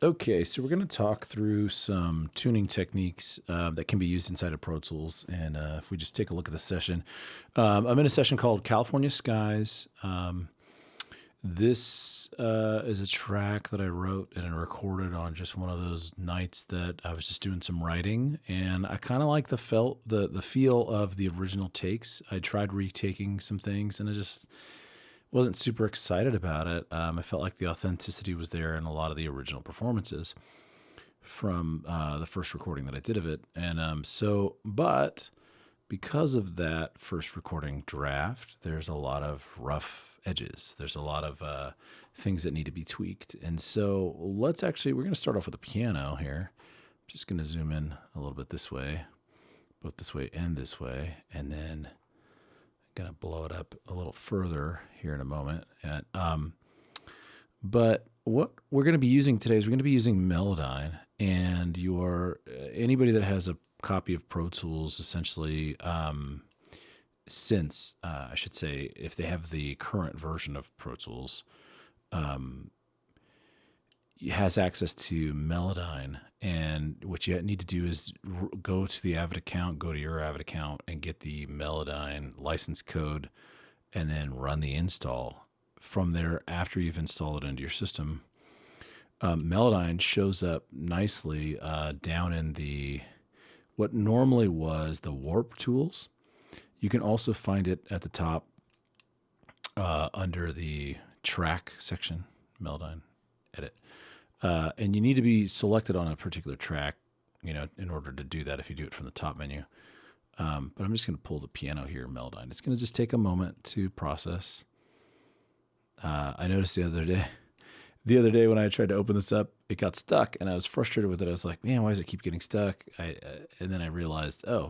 Okay, so we're going to talk through some tuning techniques that can be used inside of Pro Tools. And if we just take a look at the session, I'm in a session called California Skies. This is a track that I wrote and I recorded on just one of those nights that I was just doing some writing, and I kind of like the feel of the original takes. I tried retaking some things, and I just wasn't super excited about it. I felt like the authenticity was there in a lot of the original performances from the first recording that I did of it. And but because of that first recording draft, there's a lot of rough edges. There's a lot of things that need to be tweaked. And so we're going to start off with the piano here. I'm just going to zoom in a little bit this way, both this way and this way. And then going to blow it up a little further here in a moment. But what we're going to be using today is we're going to be using Melodyne, and anybody that has a copy of Pro Tools, essentially, I should say, if they have the current version of Pro Tools, has access to Melodyne. And what you need to do is go to the Avid account, go to your Avid account, and get the Melodyne license code, and then run the install. From there, after you've installed it into your system, Melodyne shows up nicely down in what normally was the Warp tools. You can also find it at the top under the track section, Melodyne edit. And you need to be selected on a particular track, in order to do that if you do it from the top menu. But I'm just going to pull the piano here, Melodyne. It's going to just take a moment to process. I noticed the other day when I tried to open this up, it got stuck, and I was frustrated with it. I was like, man, why does it keep getting stuck? And then I realized, I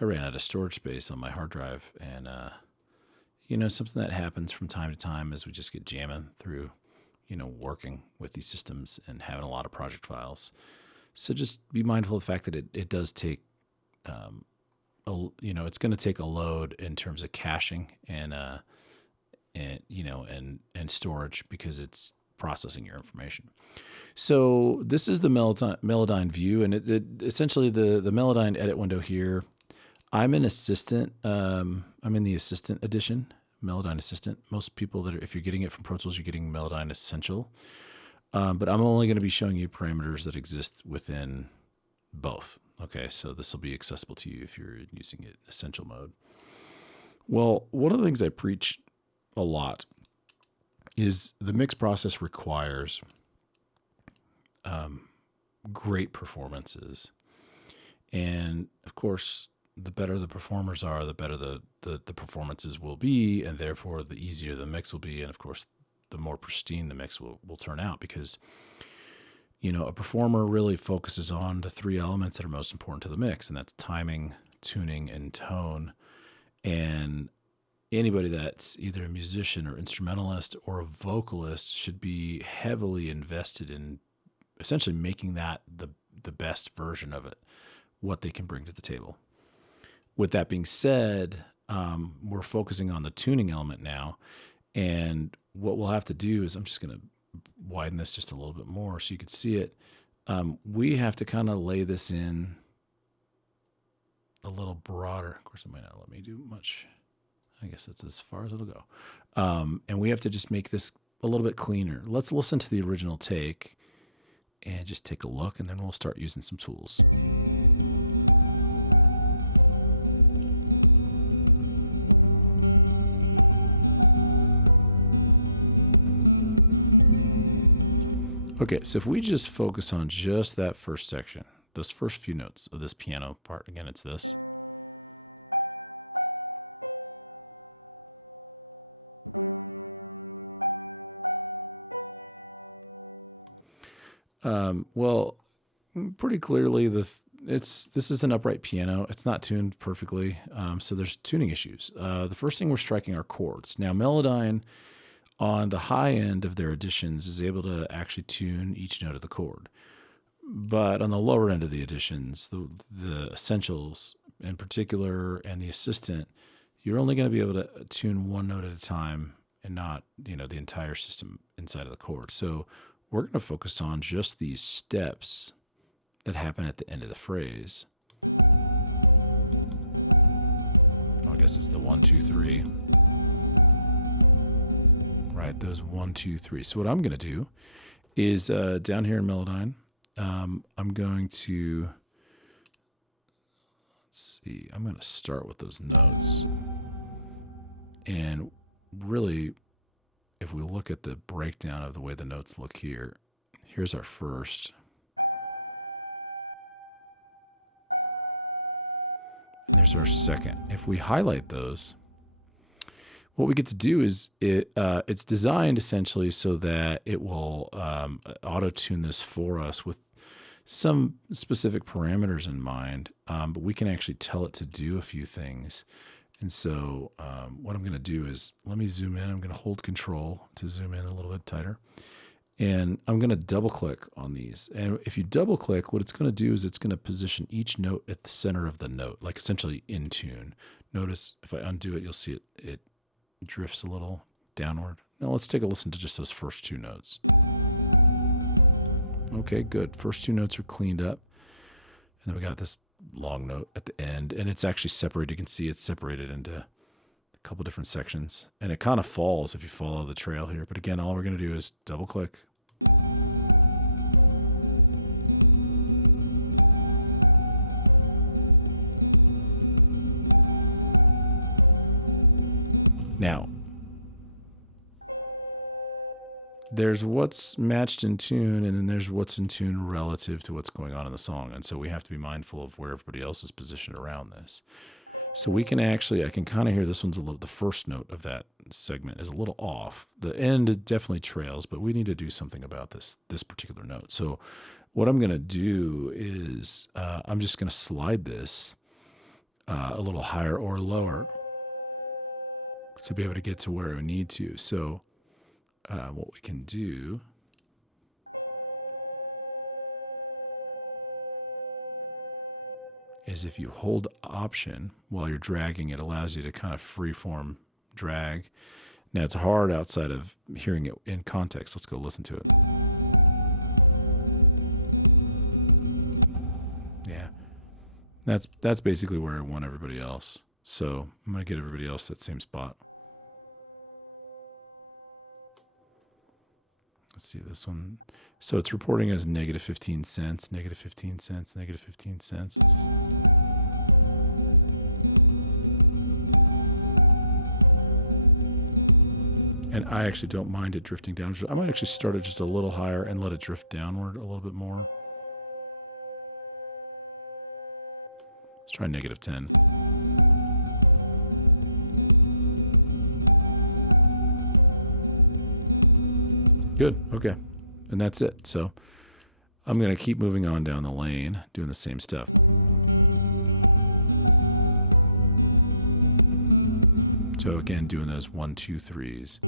ran out of storage space on my hard drive. And, something that happens from time to time as we just get jamming through, working with these systems and having a lot of project files. So just be mindful of the fact that it does take, it's going to take a load in terms of caching and storage, because it's processing your information. So this is the Melodyne view, and it essentially the Melodyne edit window here. I'm in Assistant. I'm in the Assistant edition, Melodyne Assistant. Most people if you're getting it from Pro Tools, you're getting Melodyne Essential. But I'm only going to be showing you parameters that exist within both. Okay, so this will be accessible to you if you're using it in Essential mode. Well, one of the things I preach a lot is the mix process requires great performances. And of course, the better the performers are, the better the performances will be, and therefore the easier the mix will be. And of course, the more pristine the mix will turn out, because, a performer really focuses on the three elements that are most important to the mix, and that's timing, tuning, and tone. And anybody that's either a musician or instrumentalist or a vocalist should be heavily invested in essentially making that the best version of it, what they can bring to the table. With that being said, we're focusing on the tuning element now. And what we'll have to do is, I'm just going to widen this just a little bit more so you can see it. We have to kind of lay this in a little broader. Of course, it might not let me do much. I guess that's as far as it'll go. And we have to just make this a little bit cleaner. Let's listen to the original take and just take a look, and then we'll start using some tools. Okay, so if we just focus on just that first section, those first few notes of this piano part, again, it's this. Well, pretty clearly this is an upright piano. It's not tuned perfectly, so there's tuning issues. The first thing, we're striking our chords. Now, Melodyne, on the high end of their editions, is able to actually tune each note of the chord. But on the lower end of the editions, the Essentials in particular and the Assistant, you're only going to be able to tune one note at a time and not, the entire system inside of the chord. So we're going to focus on just these steps that happen at the end of the phrase. Oh, I guess it's the 1, 2, 3. Right, those 1, 2, 3. So what I'm going to do is down here in Melodyne, I'm going to, let's see, I'm going to start with those notes. And really, if we look at the breakdown of the way the notes look here, here's our first. And there's our second. If we highlight those, what we get to do is it's designed essentially so that it will auto-tune this for us with some specific parameters in mind, but we can actually tell it to do a few things. And so what I'm going to do is, let me zoom in. I'm going to hold Control to zoom in a little bit tighter. And I'm going to double click on these. And if you double click, what it's going to do is it's going to position each note at the center of the note, like essentially in tune. Notice if I undo it, you'll see it drifts a little downward. Now let's take a listen to just those first two notes. Okay, good. First two notes are cleaned up. And then we got this long note at the end, and it's actually separated. You can see it's separated into a couple different sections, and it kind of falls if you follow the trail here. But again, all we're going to do is double click. Now, there's what's matched in tune, and then there's what's in tune relative to what's going on in the song. And so we have to be mindful of where everybody else is positioned around this. So we can actually, I can kind of hear this one's a little, the first note of that segment is a little off. The end definitely trails, but we need to do something about this particular note. So what I'm going to do is I'm just going to slide this a little higher or lower to be able to get to where we need to. So what we can do is if you hold Option while you're dragging, it allows you to kind of freeform drag. Now it's hard outside of hearing it in context. Let's go listen to it. Yeah, that's basically where I want everybody else. So I'm going to get everybody else that same spot. Let's see this one. So it's reporting as negative 15 cents, negative 15 cents, negative 15 cents. Let's just... And I actually don't mind it drifting down. I might actually start it just a little higher and let it drift downward a little bit more. Let's try negative 10. Good. Okay. And that's it. So I'm going to keep moving on down the lane, doing the same stuff. So again, doing those 1, 2, 3s.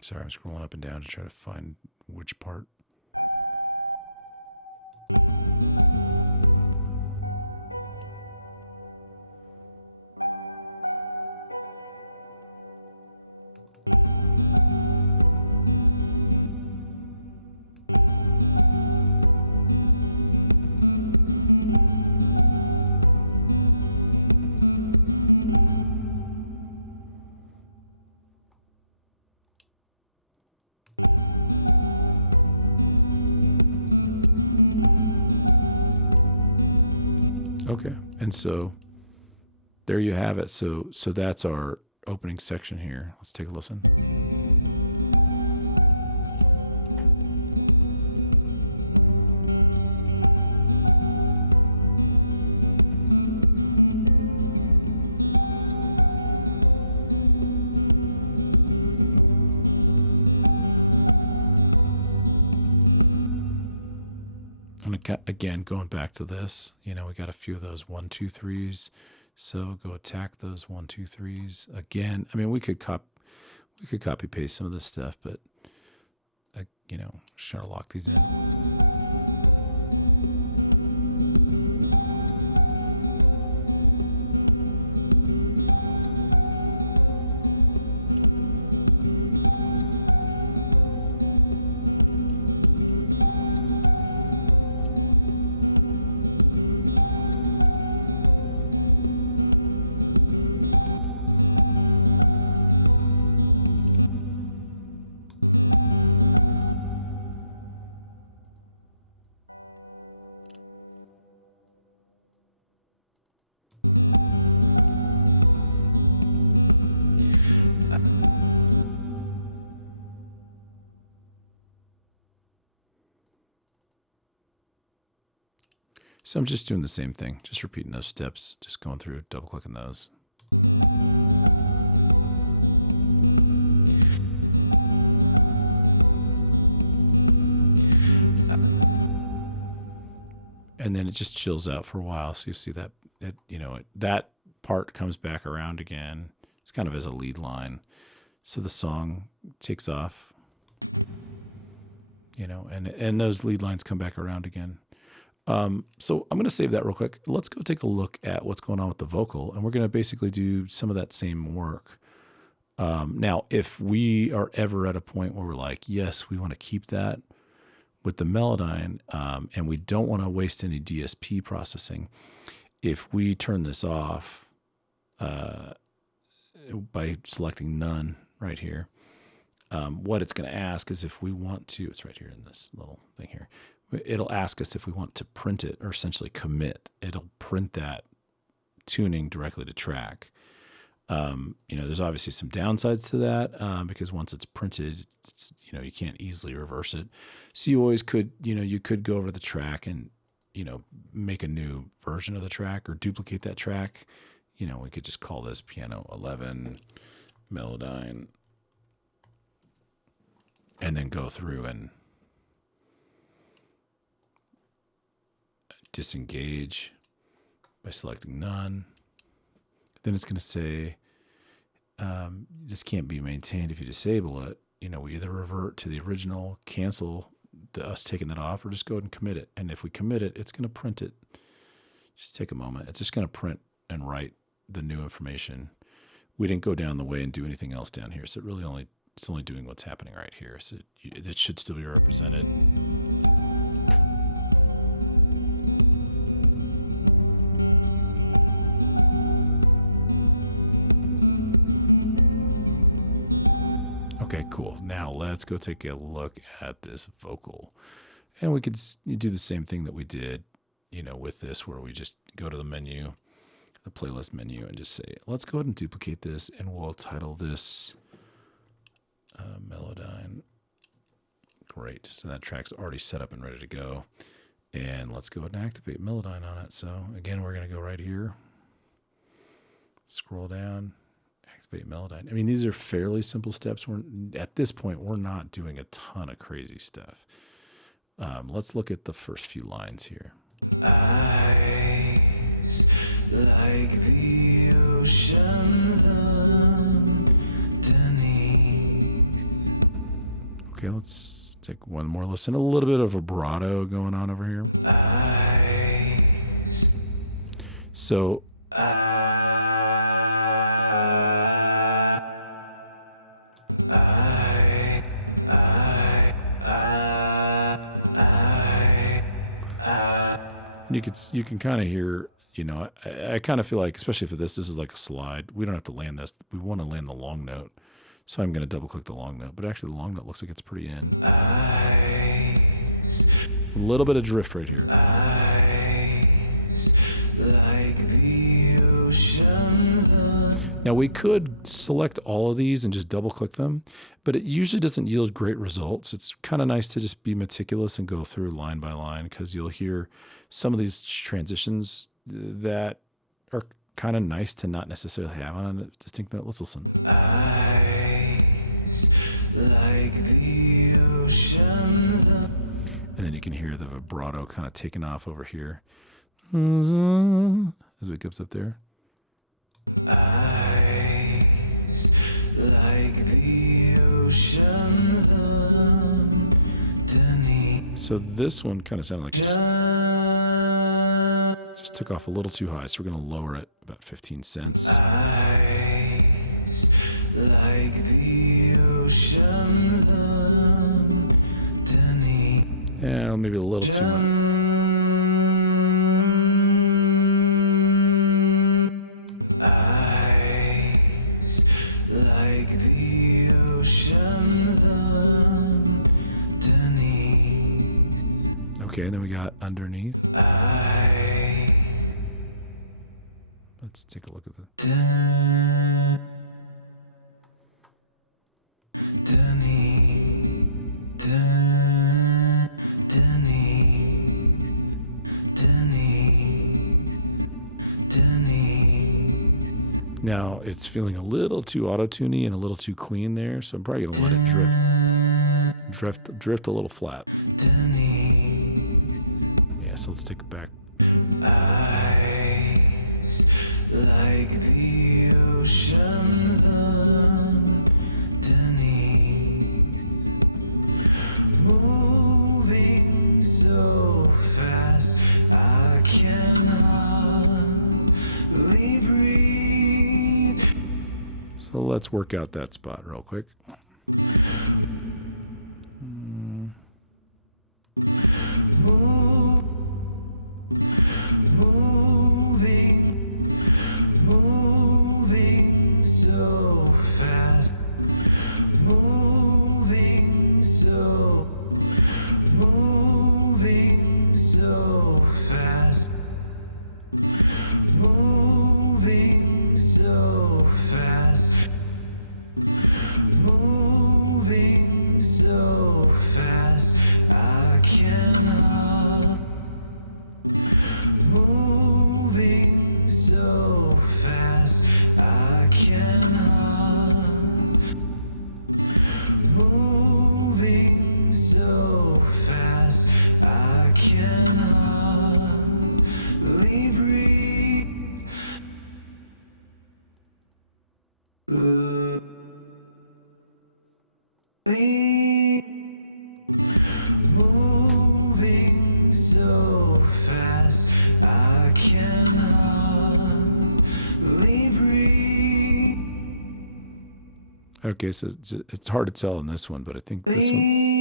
Sorry, I'm scrolling up and down to try to find which part. Okay, and so there you have it. So that's our opening section here. Let's take a listen. And again, going back to this, we got a few of those 1, 2, 3s. So go attack those 1, 2, 3s again. I mean, we could copy paste some of this stuff, but just trying to lock these in. So I'm just doing the same thing, just repeating those steps, just going through, double clicking those. And then it just chills out for a while. So you see that, that part comes back around again. It's kind of as a lead line. So the song takes off, and those lead lines come back around again. So I'm going to save that real quick. Let's go take a look at what's going on with the vocal, and we're going to basically do some of that same work. Now, if we are ever at a point where we're like, yes, we want to keep that with the Melodyne, and we don't want to waste any DSP processing, if we turn this off by selecting none right here, what it's going to ask is if we want to, it's right here in this little thing here, it'll ask us if we want to print it or essentially commit. It'll print that tuning directly to track. There's obviously some downsides to that because once it's printed, you can't easily reverse it. So you always could, you could go over the track and, make a new version of the track or duplicate that track. We could just call this piano 11 Melodyne and then go through and disengage by selecting none. Then it's going to say, this can't be maintained if you disable it. We either revert to the original, cancel us taking that off, or just go ahead and commit it. And if we commit it, it's going to print it. Just take a moment. It's just going to print and write the new information. We didn't go down the way and do anything else down here. So it's only doing what's happening right here. So it should still be represented. Okay, cool. Now let's go take a look at this vocal. And we could do the same thing that we did, with this, where we just go to the menu, the playlist menu, and just say, let's go ahead and duplicate this, and we'll title this Melodyne. Great. So that track's already set up and ready to go. And let's go ahead and activate Melodyne on it. So again, we're going to go right here, scroll down, activate Melodyne. I mean, these are fairly simple steps. At this point, we're not doing a ton of crazy stuff. Let's look at the first few lines here. Eyes like the oceans underneath. Okay, let's take one more listen. A little bit of vibrato going on over here. Eyes. So you can kind of hear, I kind of feel like, especially for this is like a slide. We don't have to land this. We want to land the long note. So I'm going to double click the long note, but actually the long note looks like it's pretty in. Eyes, a little bit of drift right here. Eyes, like the oceans. Now we could select all of these and just double click them, but it usually doesn't yield great results. It's kind of nice to just be meticulous and go through line by line, because you'll hear some of these transitions that are kind of nice to not necessarily have on a distinct note. Let's listen. Eyes like the oceans. And then you can hear the vibrato kind of taking off over here as it comes up there. Eyes like the oceans underneath. So this one kind of sounded like just took off a little too high, so we're going to lower it about 15 cents. Eyes like the oceans underneath. Yeah, maybe a little too much. Eyes like the oceans underneath. Okay, and then we got underneath. Let's take a look at the Now it's feeling a little too auto-tuney and a little too clean there, so I'm probably gonna let it drift a little flat. Yeah, so let's take it back. Eyes like the oceans underneath, moving so fast I cannot breathe. So let's work out that spot real quick. Moving so fast, moving so fast, moving so fast, moving so fast, I cannot. Moving so fast, I cannot. Moving so fast, I cannot breathe. Moving so fast, I cannot breathe. Okay, so it's hard to tell in this one, but I think this one.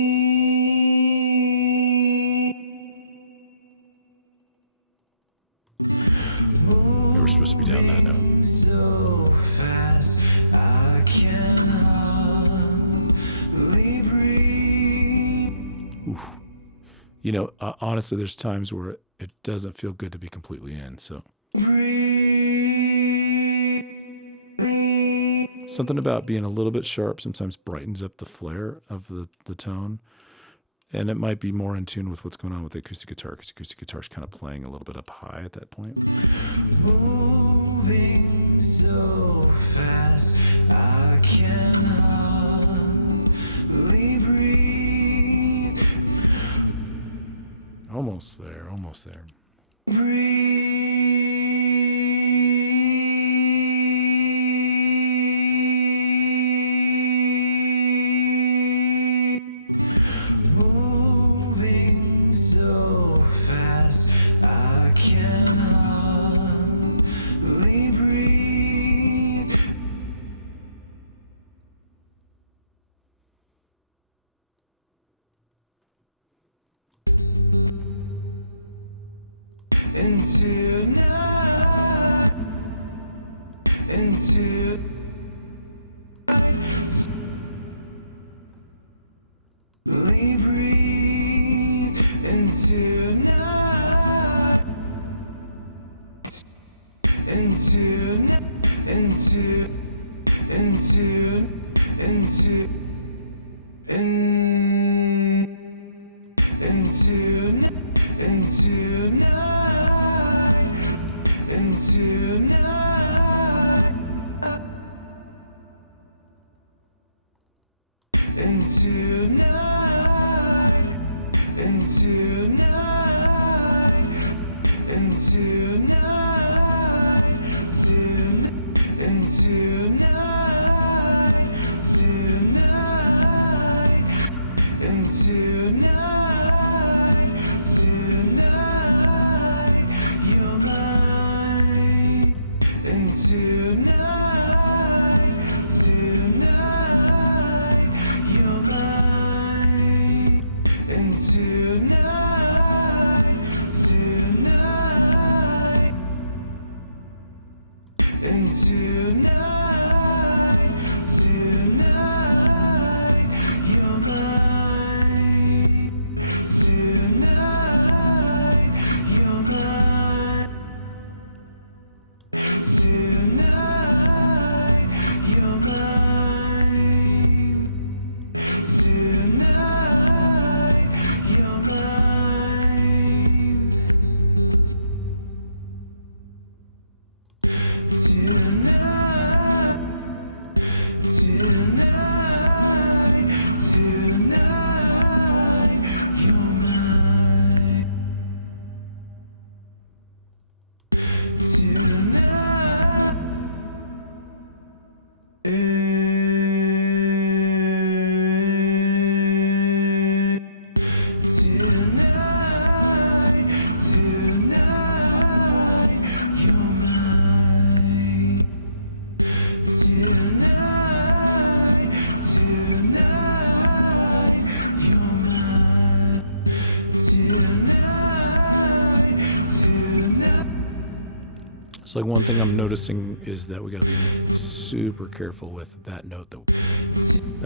They were supposed to be down that note. So fast, I cannot breathe. Oof. You know, honestly, there's times where it doesn't feel good to be completely in. So something about being a little bit sharp sometimes brightens up the flare of the tone. And it might be more in tune with what's going on with the acoustic guitar, because the acoustic guitar is kind of playing a little bit up high at that point. Moving so fast, I cannot breathe. Almost there, almost there. Moving so fast, I cannot breathe. Into night, into night. Breathe into night, into you're mine, and tonight, you're mine, and tonight, and tonight, you're mine, tonight, you're mine, tonight, you're mine, tonight, you're mine, tonight. So like one thing I'm noticing is that we got to be super careful with that note that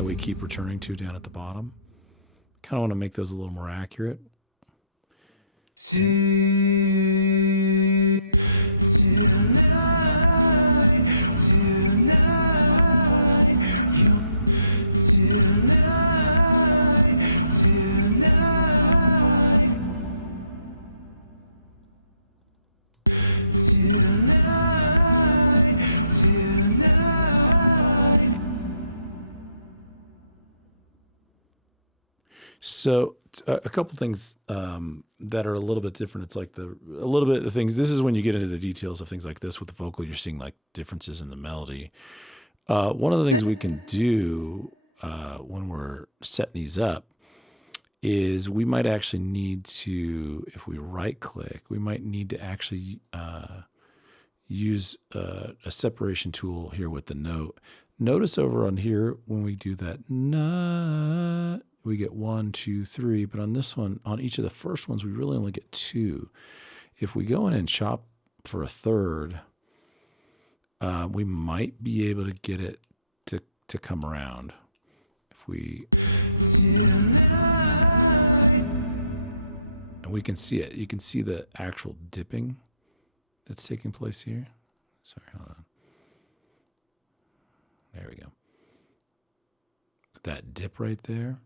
we keep returning to down at the bottom. Kind of want to make those a little more accurate. So a couple things that are a little bit different. It's like a little bit of things. This is when you get into the details of things like this with the vocal. You're seeing like differences in the melody. One of the things we can do when we're setting these up is we might actually need to, if we right click, we might need to actually use a separation tool here with the note. Notice over on here when we do that, we get 1, 2, 3, but on this one, on each of the first ones, we really only get 2. If we go in and chop for a third, we might be able to get it to come around. If we, and we can see it. You can see the actual dipping that's taking place here. Sorry, hold on. There we go. That dip right there.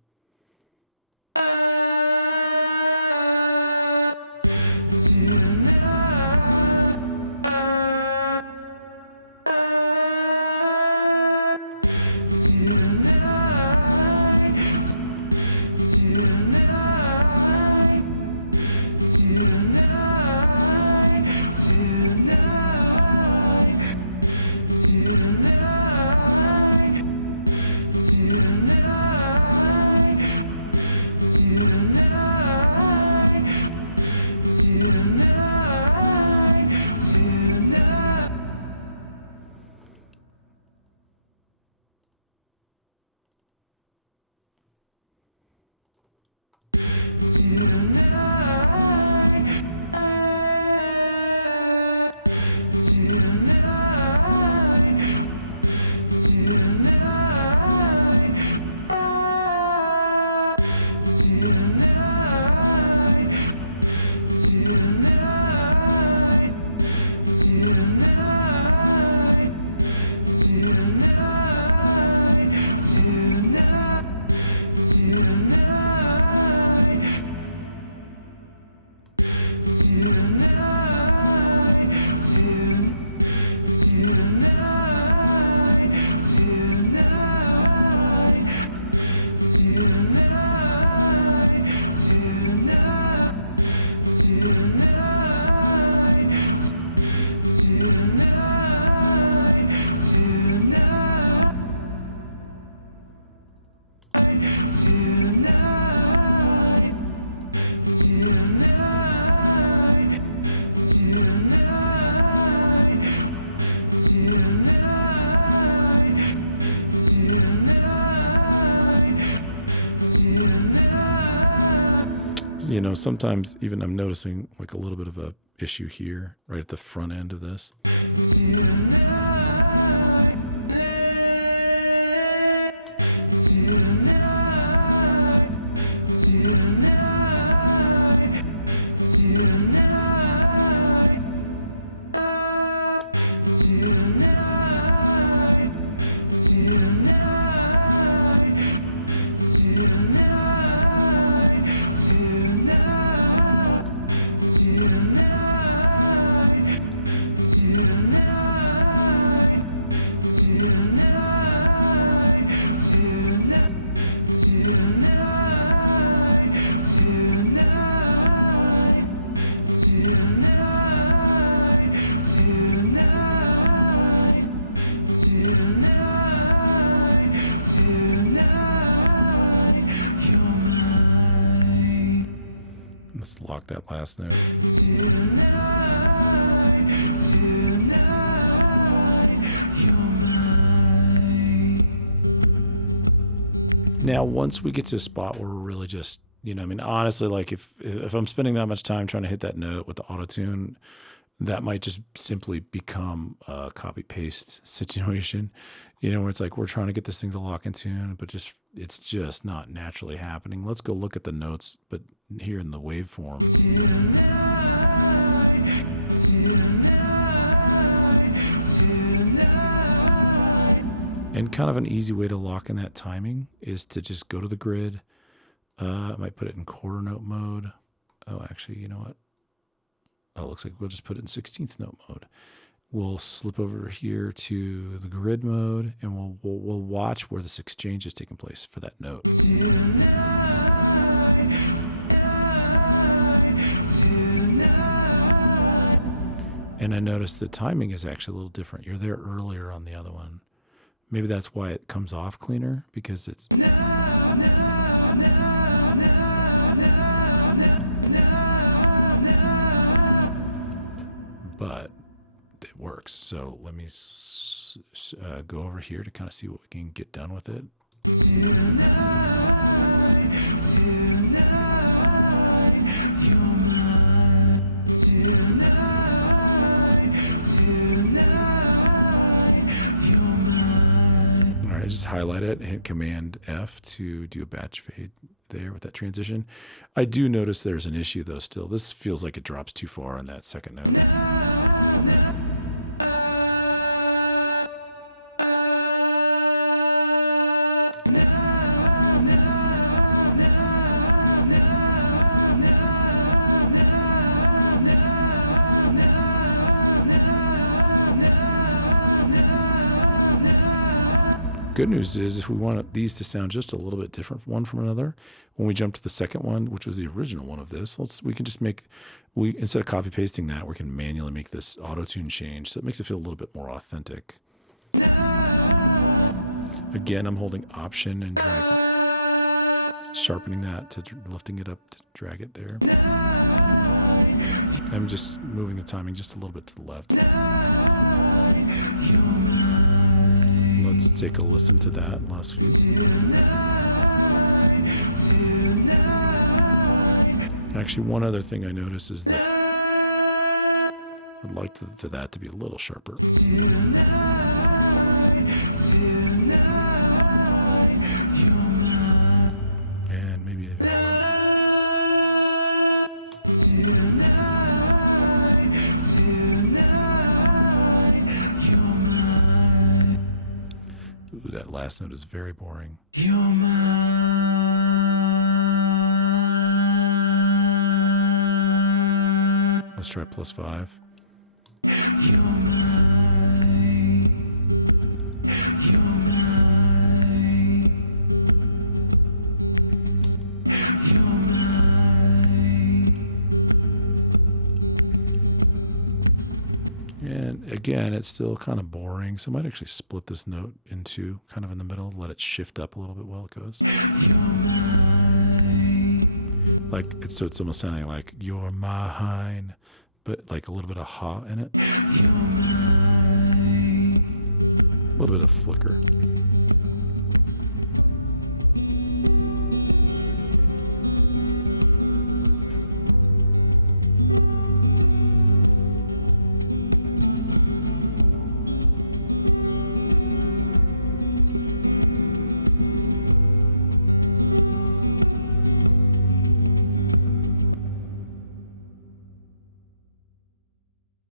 You know, sometimes even I'm noticing like a little bit of a issue here, right at the front end of this. Let's lock that last note. Now, once we get to a spot where we're really just, I mean, honestly, like if I'm spending that much time trying to hit that note with the auto tune, that might just simply become a copy paste situation, where it's like we're trying to get this thing to lock in tune, but it's just not naturally happening. Let's go look at the notes, but here in the waveform. And kind of an easy way to lock in that timing is to just go to the grid. I might put it in quarter note mode. Oh, actually, you know what? Oh, it looks like we'll just put it in 16th note mode. We'll slip over here to the grid mode, and we'll watch where this exchange is taking place for that note. And I noticed the timing is actually a little different. You're there earlier on the other one. Maybe that's why it comes off cleaner, because it's... But it works. So let me go over here to kind of see what we can get done with it. All right, just highlight it, hit Command F to do a batch fade there with that transition. I do notice there's an issue though still. This feels like it drops too far on that second note. Good news is if we want these to sound just a little bit different one from another, when we jump to the second one, which was the original one of this, we can just instead of copy pasting that, we can manually make this auto tune change. So it makes it feel a little bit more authentic. Again, I'm holding Option and dragging, sharpening that to lifting it up to drag it there. I'm just moving the timing just a little bit to the left. Let's take a listen to that last few. Actually, one other thing I notice is that I'd like for that to be a little sharper. And maybe even Ooh, that last note is very boring. You're mine. Let's try +5. You're mine. You're mine. You're mine. And again, it's still kind of boring, so I might actually split this note into kind of in the middle, let it shift up a little bit while it goes. You're mine. So it's almost sounding like "you're mine," but like a little bit of ha in it. You're mine. A little bit of flicker.